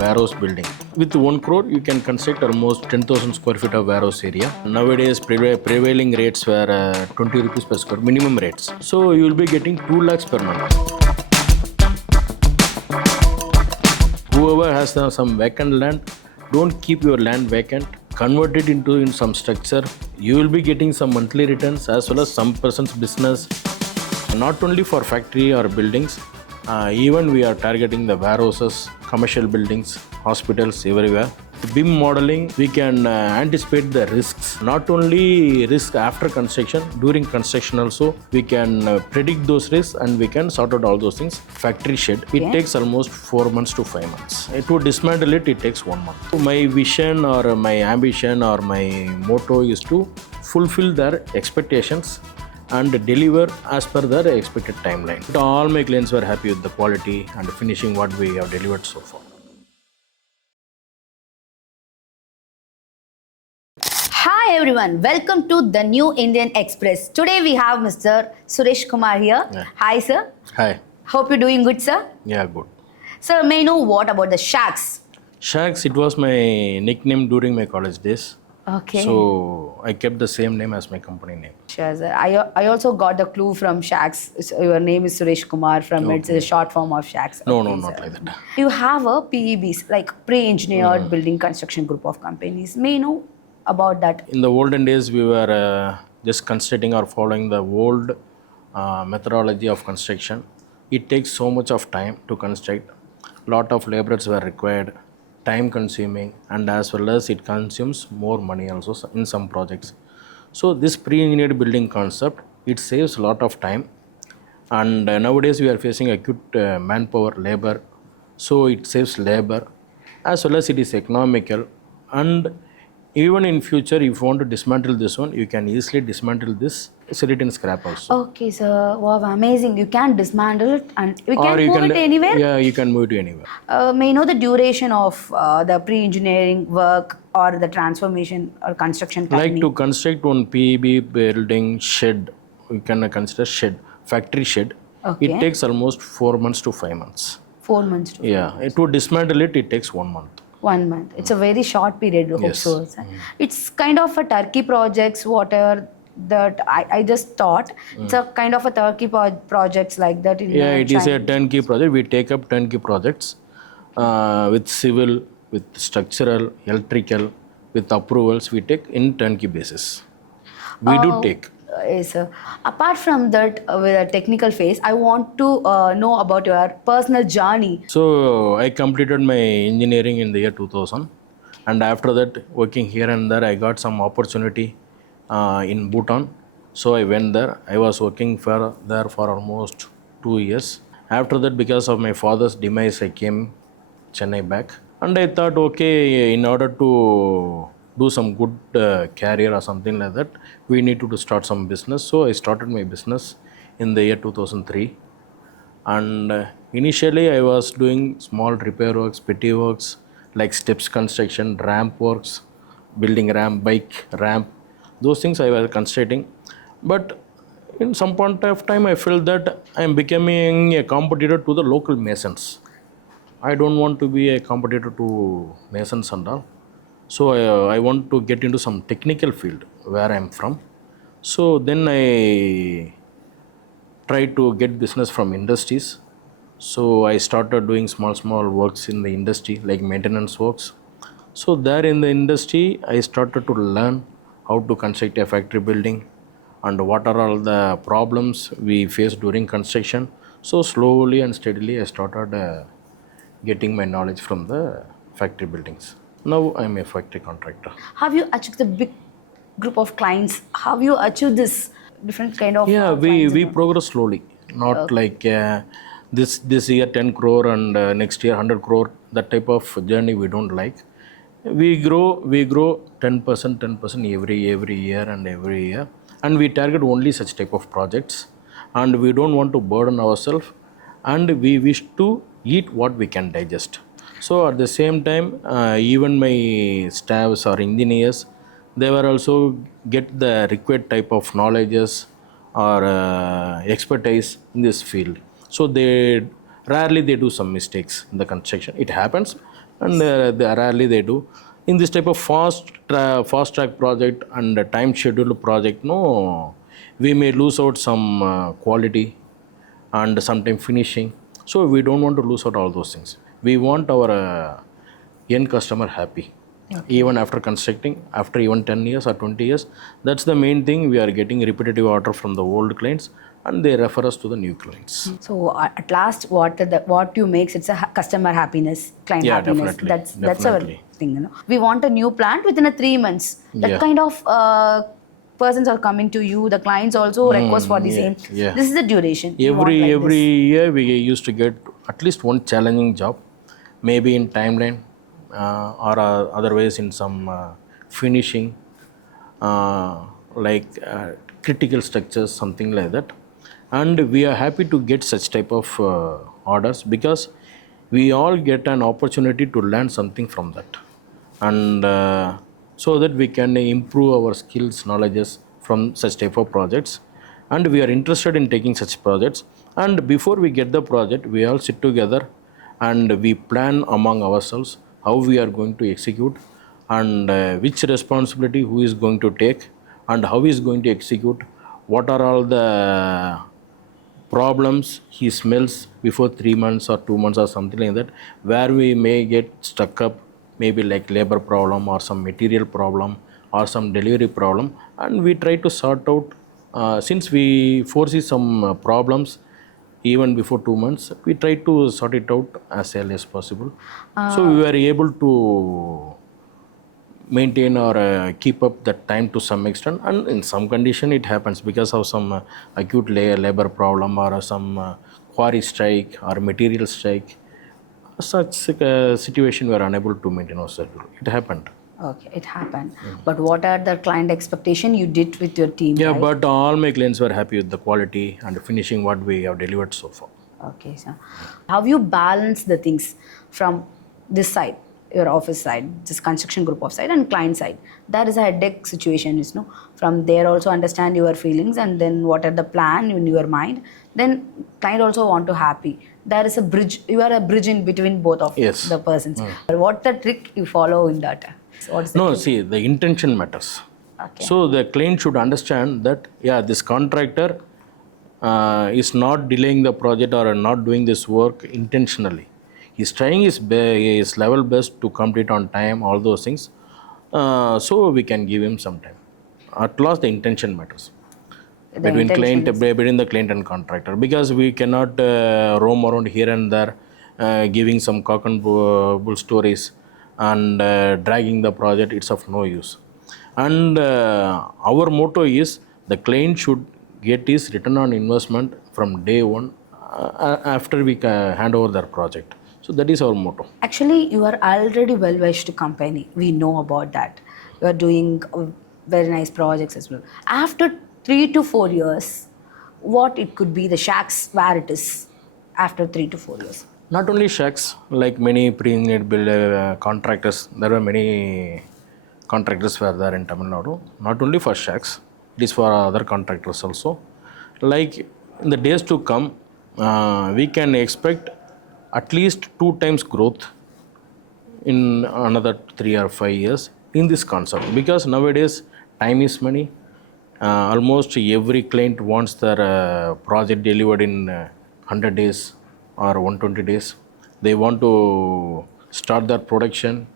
warehouse building. With 1 crore, you can construct almost 10,000 square feet of warehouse area. Nowadays, prevailing rates were 20 rupees per square, minimum rates. So you will be getting 2 lakhs per month. Whoever has some vacant land, don't keep your land vacant. Convert it into in some structure. You will be getting some monthly returns as well as some person's business. Not only for factory or buildings, even we are targeting the warehouses, commercial buildings, hospitals, everywhere. BIM modeling, we can anticipate the risks. Not only risk after construction, during construction also, we can predict those risks and we can sort out all those things. Factory shed, it takes almost 4 months to 5 months. To dismantle it, it takes 1 month. My vision or my ambition or my motto is to fulfill their expectations and deliver as per their expected timeline. All my clients were happy with the quality and finishing what we have delivered so far. Hi everyone, welcome to the New Indian Express. Today we have Mr. Suresh Kumar here. Yeah. Hi sir. Hi. Hope you're doing good sir. Yeah, good. Sir, may I know what about the SHAKS? SHAKS, it was my nickname during my college days. Okay. So I kept the same name as my company name. Sure sir. I also got the clue from SHAKS. Your name is Suresh Kumar from it's a short form of SHAKS. No, Okay, no, not sir. like that. You have a PEBs, like pre-engineered building construction group of companies. May I know about that? In the olden days, we were just constructing or following the old methodology of construction. It takes so much of time to construct. Lot of laborers were required, time consuming, and as well as it consumes more money also in some projects. So this pre-engineered building concept, it saves a lot of time, and nowadays we are facing acute manpower labor, so it saves labor as well as it is economical. And even in future, if you want to dismantle this one, you can easily dismantle this, sell it in scrap also. Okay sir. Wow, amazing. You can dismantle it and we Or can you move it anywhere? Yeah, you can move it anywhere. May I know the duration of the pre-engineering work or the transformation or construction Like technique? to construct one PEB building shed, we can consider shed, factory shed. Okay. It takes almost 4 months to 5 months. 4 months to Yeah, to dismantle it, it takes 1 month. 1 month. It's a very short period, I hope Yes. so. Sir. It's kind of a turnkey projects, whatever that I just thought. It's a kind of a turnkey projects like that. In Yeah, it is a China. turnkey project. We take up turnkey projects with civil, with structural, electrical, with approvals. We take in turnkey basis. We do take. Yes, sir. Apart from that, with a technical phase, I want to know about your personal journey. So I completed my engineering in the year 2000, and after that, working here and there, I got some opportunity in Bhutan. So I went there. I was working there for almost 2 years. After that, because of my father's demise, I came Chennai back, and I thought, okay, in order to do some good career or something like that, we need to start some business. So I started my business in the year 2003. And initially I was doing small repair works, petty works, like steps construction, ramp works, building ramp, bike ramp, those things I was constructing. But in some point of time I felt that I am becoming a competitor to the local masons. I don't want to be a competitor to masons and all. So I want to get into some technical field where I am from. So then I try to get business from industries. So I started doing small works in the industry, like maintenance works. So there in the industry, I started to learn how to construct a factory building and what are all the problems we face during construction. So slowly and steadily I started getting my knowledge from the factory buildings. Now I am a factory contractor. Have you achieved the big group of clients? Have you achieved this different kind of Yeah, clients, we you know? progress slowly, not like this year 10 crore and next year 100 crore. That type of journey we don't like. We grow 10% every year and every year, and we target only such type of projects, and we don't want to burden ourselves, and we wish to eat what we can digest. So at the same time, even my staffs or engineers, they were also get the required type of knowledges or expertise in this field. So they rarely they do some mistakes in the construction. It happens, and rarely they do. In this type of fast track project and a time scheduled project, no, we may lose out some quality and sometime finishing. So we don't want to lose out all those things. We want our end customer happy. Even after constructing, after even 10 years or 20 years, that's the main thing. We are getting repetitive order from the old clients and they refer us to the new clients. So at last, what you makes, it's a customer happiness, client Yeah, happiness. definitely. That's our Definitely. thing. We want a new plant within a 3 months. That Yeah. kind of persons are coming to you. The clients also request for the same. Yeah. This is the duration. We want like Every this. year we used to get at least one challenging job, maybe in timeline or otherwise in some finishing, like critical structures, something like that. And we are happy to get such type of orders because we all get an opportunity to learn something from that, and so that we can improve our skills, knowledges from such type of projects, and we are interested in taking such projects. And before we get the project, we all sit together and we plan among ourselves how we are going to execute and which responsibility who is going to take and how he is going to execute, what are all the problems he smells before 3 months or 2 months or something like that, where we may get stuck up, maybe like labor problem or some material problem or some delivery problem, and we try to sort out. Since we foresee some problems even before 2 months, we try to sort it out as early as possible. So we were able to maintain or keep up that time to some extent, and in some condition it happens because of some acute labor problem or some quarry strike or material strike. Such situation we are unable to maintain our schedule. It happened. Okay, it happened. But what are the client expectation you did with your team? Yeah, right? but all my clients were happy with the quality and finishing what we have delivered so far. Okay, so how you balance the things from this side, your office side, this construction group of side, and client side? That is a headache situation, you know. From there also understand your feelings, and then what are the plan in your mind. Then client also want to happy. There is a bridge. You are a bridge in between both of Yes. the persons. What the trick you follow in that? What is the No, trick? see, the intention matters. Okay. So the client should understand that, yeah, this contractor is not delaying the project or not doing this work intentionally. He's trying his level best to complete on time, all those things. So we can give him some time. At last, the intention matters The between intention is- between the client and contractor, because we cannot roam around here and there giving some cock and bull stories and dragging the project. It's of no use. And our motto is the client should get his return on investment from day one after we hand over their project. So that is our motto. Actually, you are already well-wished company. We know about that. You are doing very nice projects as well. After 3 to 4 years, what it could be the SHAKS where it is after 3 to 4 years? Not only SHAKS, like many pre-engineered contractors, there were many contractors were there in Tamil Nadu. Not only for SHAKS, it is for other contractors also. Like in the days to come, we can expect at least 2 times growth in another 3 or 5 years in this concept, because nowadays time is money. Almost every client wants their project delivered in 100 days or 120 days. They want to start their production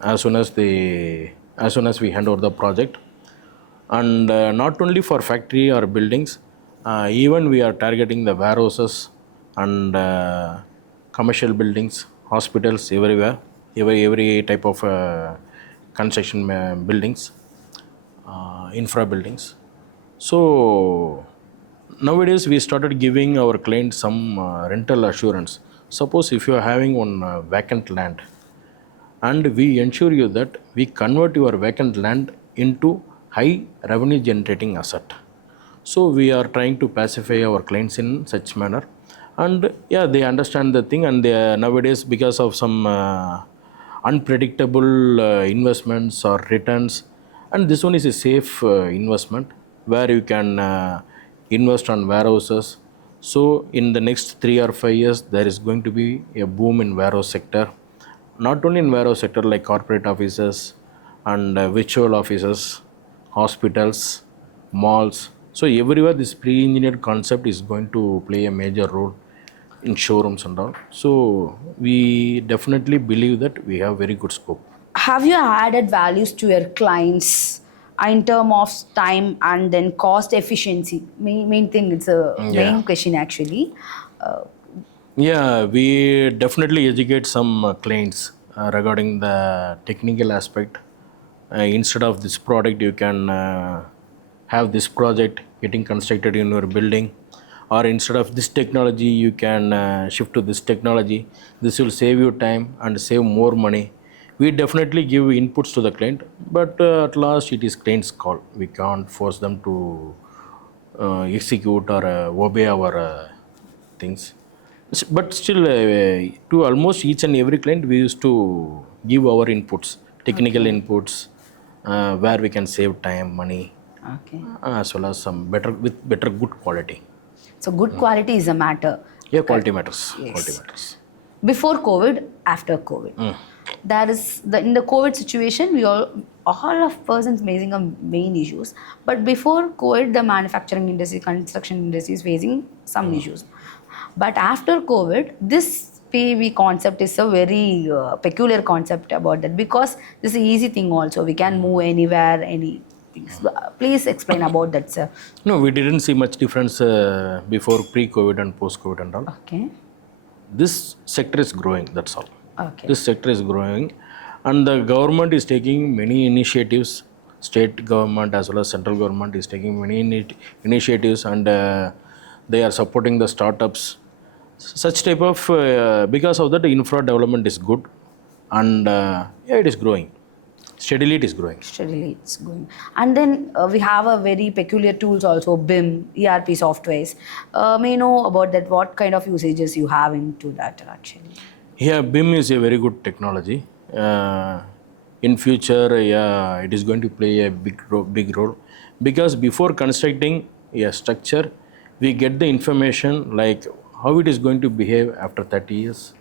as soon as we hand over the project. And not only for factory or buildings, even we are targeting the warehouses and commercial buildings, hospitals, everywhere, every type of construction buildings, infra buildings. So nowadays we started giving our clients some rental assurance. Suppose if you are having one vacant land, and we ensure you that we convert your vacant land into high revenue generating asset. So we are trying to pacify our clients in such manner, and yeah, they understand the thing. And they, nowadays, because of some unpredictable investments or returns, and this one is a safe investment where you can invest on warehouses. So in the next 3 or 5 years, there is going to be a boom in warehouse sector, not only in warehouse sector like corporate offices and virtual offices, hospitals, malls. So everywhere this pre-engineered concept is going to play a major role in showrooms and all. So we definitely believe that we have very good scope. Have you added values to your clients in terms of time and then cost efficiency? Main thing, it's a Yeah. main question actually. Uh, Yeah, we definitely educate some clients regarding the technical aspect. Instead of this product, you can have this project getting constructed in your building, or instead of this technology, you can shift to this technology. This will save you time and save more money. We definitely give inputs to the client, but at last it is client's call. We can't force them to execute or obey our things. But still, to almost each and every client, we used to give our inputs, technical okay. inputs, where we can save time, money, Okay. as well as some better with better good quality. So good quality is a matter. Yeah, quality matters. Quality Yes. matters. Before COVID, after COVID. That is the in the COVID situation, we all of persons facing a main issues. But before COVID, the manufacturing industry, construction industry is facing some issues. But after COVID, this PV concept is a very peculiar concept about that because this is an easy thing also. We can move anywhere, any things. Please explain about that, sir. No, we didn't see much difference before pre-COVID and post-COVID and all. Okay. This sector is growing. That's all. Okay. This sector is growing, and the government is taking many initiatives. State government as well as central government is taking many initiatives, and they are supporting the startups. Such type of because of that, the infra development is good, and yeah, it is growing. Steadily, it is growing. Steadily it's going. And then we have a very peculiar tools also, BIM, ERP softwares. May you know about that, what kind of usages you have into that actually? Yeah, BIM is a very good technology. In future, yeah, it is going to play a big role because before constructing a structure, we get the information like how it is going to behave after 30 years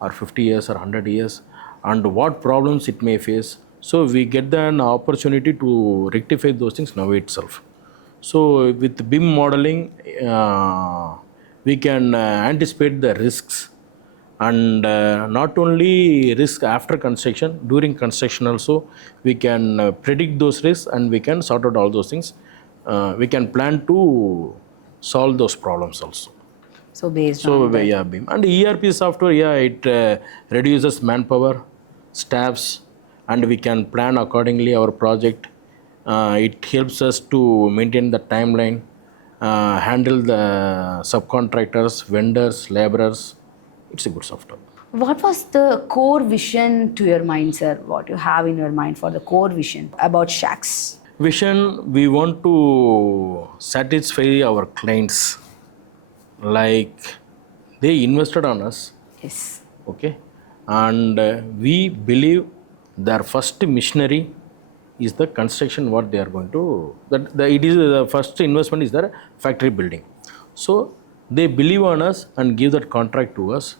or 50 years or 100 years and what problems it may face. So we get an opportunity to rectify those things now itself. So with BIM modeling, we can anticipate the risks and not only risk after construction, during construction also we can predict those risks and we can sort out all those things. We can plan to solve those problems also. So based So on that. yeah, BIM and ERP software, yeah, it reduces manpower, staffs, and we can plan accordingly our project. It helps us to maintain the timeline, handle the subcontractors, vendors, laborers. It's a good software. What was the core vision to your mind, sir? What you have in your mind for the core vision about SHAKS? Vision, we want to satisfy our clients. Like they invested on us, Yes. okay, and we believe their first missionary is the construction what they are going to it is the first investment is their factory building. So they believe on us and give that contract to us.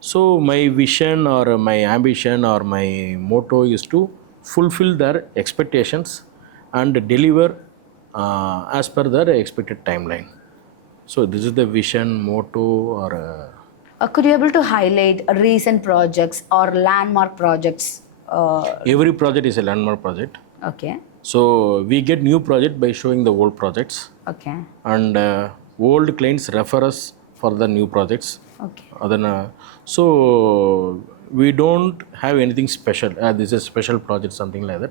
So my vision or my ambition or my motto is to fulfill their expectations and deliver as per their expected timeline. So this is the vision, motto, or Could you able to highlight recent projects or landmark projects? every project is a landmark project. Okay. So we get new project by showing the old projects, Okay. and old clients refer us for the new projects. Okay. So we don't have anything special. This is a special project, something like that.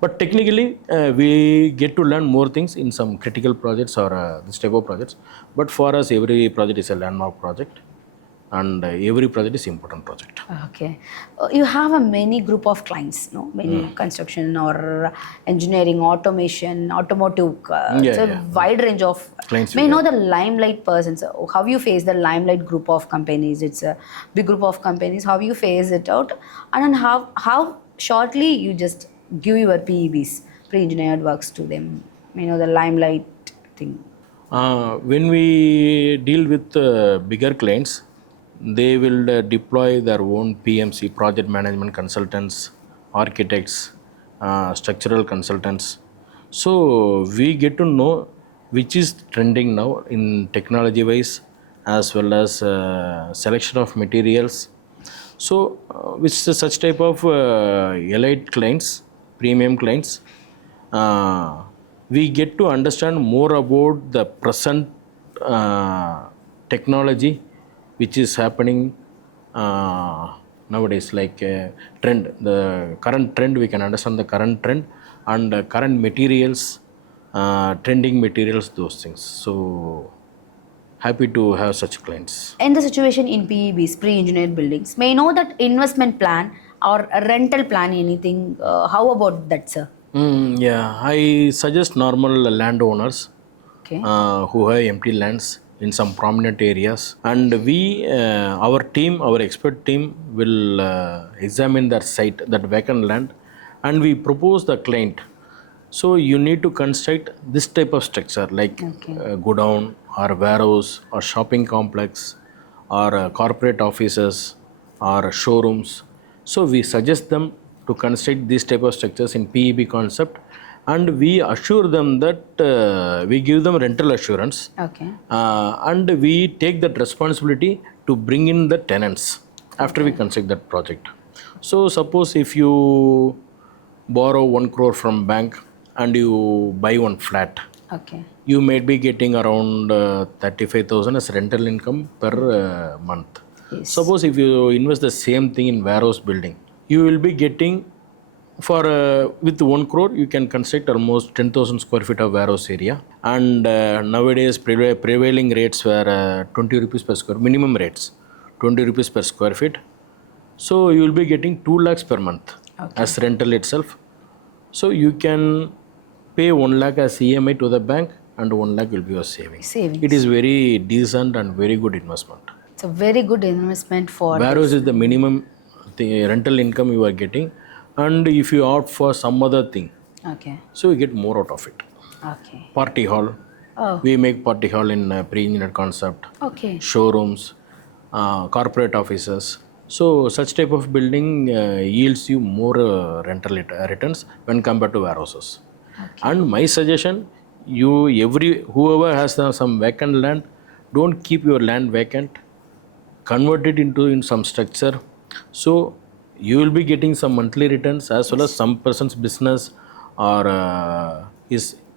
But technically, we get to learn more things in some critical projects or this type of projects. But for us, every project is a landmark project, and every project is important project. Okay. You have a many group of clients, no? Many construction or engineering, automation, automotive. Yeah, It's a yeah. wide range of Clients May we you know the limelight persons. How you face the limelight group of companies? It's a big group of companies. How you face it out, and then how shortly you just give your PEBs, pre-engineered works to them. You know the limelight thing. When we deal with bigger clients, they will deploy their own PMC, project management consultants, architects, structural consultants. So we get to know which is trending now in technology wise, as well as selection of materials. So with such type of elite clients, premium clients, uh, we get to understand more about the present technology which is happening nowadays, like trend, the current trend. We can understand the current trend and current materials, trending materials, those things. So happy to have such clients. In the situation in PEBs, pre-engineered buildings, may I know that investment plan or a rental plan, anything? How about that, sir? Yeah, I suggest normal landowners Okay. who have empty lands in some prominent areas, and our team, our expert team, will examine that site, that vacant land, and we propose the client. So you need to construct this type of structure, like Okay. godown or warehouse or shopping complex or corporate offices or showrooms. So we suggest them to construct these type of structures in PEB concept, and we assure them that we give them rental assurance, Okay. and we take that responsibility to bring in the tenants after we construct that project. So suppose if you borrow 1 crore from bank and you buy one flat, Okay. you may be getting around 35,000 as rental income per month. Yes. Suppose if you invest the same thing in warehouse building, you will be getting for with 1 crore you can construct almost 10,000 square feet of warehouse area, and nowadays prevailing rates were 20 rupees per square, minimum rates 20 rupees per square feet. So you will be getting 2 lakhs per month as rental itself. So you can pay 1 lakh as EMI to the bank, and 1 lakh will be your savings. Savings. It is very decent and very good investment. It's a very good investment for Warehouse this. is the minimum rental income you are getting, and if you opt for some other thing, Okay. so you get more out of it. Okay. Party hall, Oh. we make party hall in pre-engineered concept, Okay. showrooms, corporate offices. So such type of building yields you more rental returns when compared to warehouses. And my suggestion, whoever has some vacant land, don't keep your land vacant. Convert it into in some structure. So you will be getting some monthly returns, as well as some person's business, or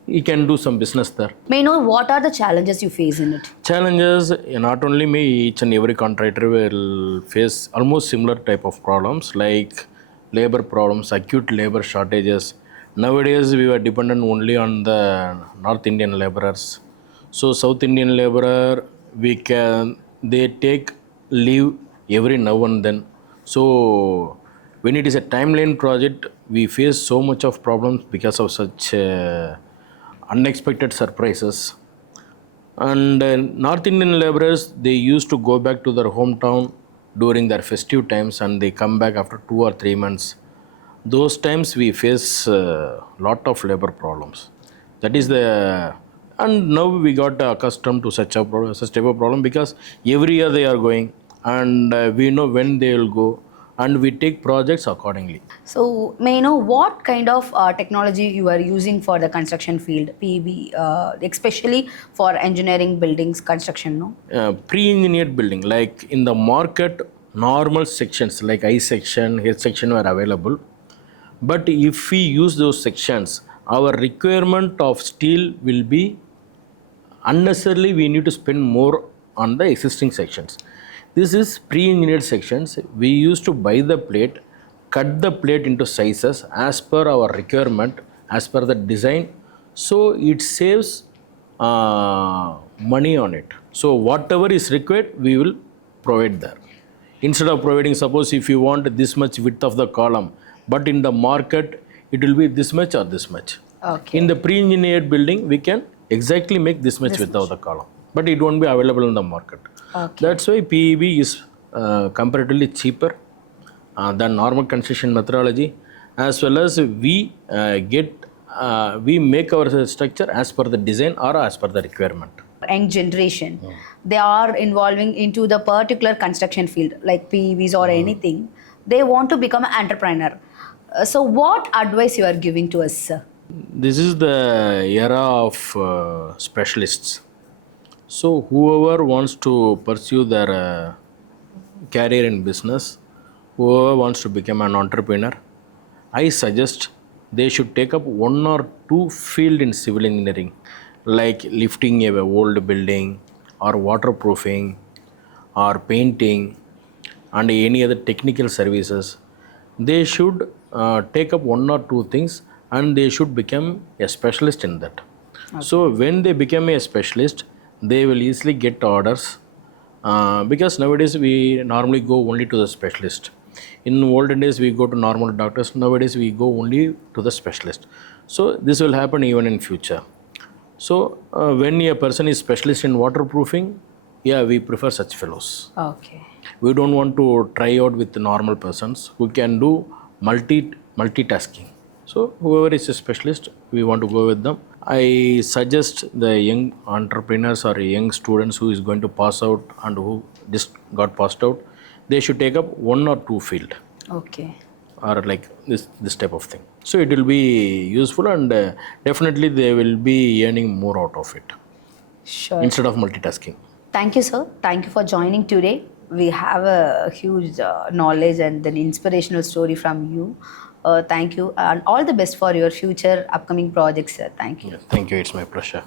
he can do some business there. May I know what are the challenges you face in it? Challenges, not only me, each and every contractor will face almost similar type of problems, like labor problems, acute labor shortages. Nowadays we were dependent only on the North Indian laborers. So South Indian laborer, they take leave every now and then. So when it is a timeline project, we face so much of problems because of such unexpected surprises. And North Indian laborers, they used to go back to their hometown during their festive times, and they come back after 2 or 3 months. Those times we face a lot of labor problems. That is the, and now we got accustomed to such type of problem, because every year they are going, and we know when they will go, and we take projects accordingly. So, may I know what kind of technology you are using for the construction field, PEB, especially for engineering buildings construction, no? Pre-engineered building, like in the market, normal sections like I section, H section were available. But if we use those sections, our requirement of steel will be unnecessarily, we need to spend more on the existing sections. This is pre-engineered sections. We used to buy the plate, cut the plate into sizes as per our requirement, as per the design. So it saves money on it. So whatever is required, we will provide there. Instead of providing, suppose if you want this much width of the column, but in the market it will be this much or this much. Okay. In the pre-engineered building, we can exactly make this much width of the column, but it won't be available in the market. Okay. That's why PEB is comparatively cheaper than normal construction methodology, as well as we make our structure as per the design or as per the requirement. young generation, they are involving into the particular construction field like PEVs or anything, they want to become an entrepreneur. So what advice you are giving to us, sir? This is the era of specialists. So whoever wants to pursue their career in business, whoever wants to become an entrepreneur, I suggest they should take up one or two field in civil engineering, like lifting a old building, or waterproofing, or painting, and any other technical services. They should take up one or two things, and they should become a specialist in that. So when they become a specialist, they will easily get orders, because nowadays we normally go only to the specialist. In olden days we go to normal doctors. Nowadays we go only to the specialist. So this will happen even in future. So when a person is specialist in waterproofing, yeah, we prefer such fellows. Okay. We don't want to try out with the normal persons who can do multitasking. So whoever is a specialist, we want to go with them. I suggest the young entrepreneurs or young students who is going to pass out and who just got passed out, they should take up one or two field, Okay. or like this type of thing. So it will be useful, and definitely they will be earning more out of it Sure. instead of multitasking. Thank you, sir. Thank you for joining today. We have a huge knowledge and an inspirational story from you. Thank you, and all the best for your future upcoming projects, sir. Thank you. Yeah, thank you. It's my pleasure.